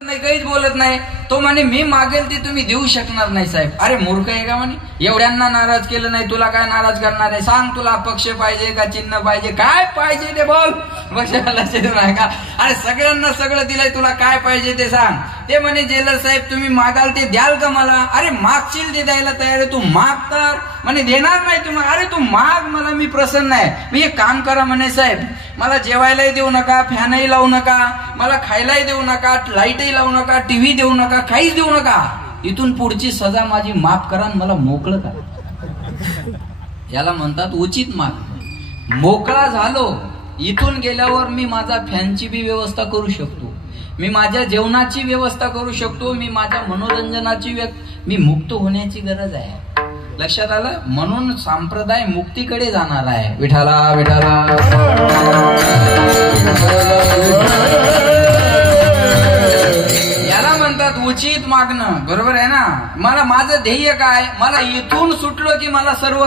नाही, काहीच बोलत नाही. तो म्हणे मी मागेल ते तुम्ही देऊ शकणार नाही साहेब. अरे मूर्ख आहे का म्हणे, एवढ्यांना नाराज केलं नाही, तुला काय नाराज करणार आहे? सांग, तुला पक्ष पाहिजे का चिन्ह पाहिजे, काय पाहिजे ते बोल. पक्षाला चिन्ह नाही का? अरे सगळ्यांना सगळं दिलंय, तुला काय पाहिजे ते सांग. ते म्हणे जेलर साहेब तुम्ही मागाल ते द्याल का मला? अरे मागशील ते द्यायला तयार आहे, तू माग तर. म्हणे देणार नाही तुम्हाला. अरे तू माग, मला मी प्रसन्न आहे. मी एक काम करा म्हणे साहेब, मला जेवायलाही देऊ नका, फॅनही लावू नका, मला खायलाही देऊ नका, लाईटही लावू नका, टीव्ही देऊ नका, काहीच देऊ नका. इथून पुढची सजा माझी माफ करा, मला मोकळं करा. याला म्हणतात उचित माग. मोकळा झालो, इथून गेल्यावर मी माझा फॅनची बी व्यवस्था करू शकतो, मी माझ्या जेवणाची व्यवस्था करू शकतो, मी माझ्या मनोरंजनाची मी मुक्त होण्याची गरज आहे. लक्षात आलं? म्हणून संप्रदाय मुक्तीकडे जाणार आहे. विठाला विठाला. याला म्हणतात उचित मागणं. बरोबर आहे ना? मला माझं ध्येय काय? मला इथून सुटलो की मला सर्व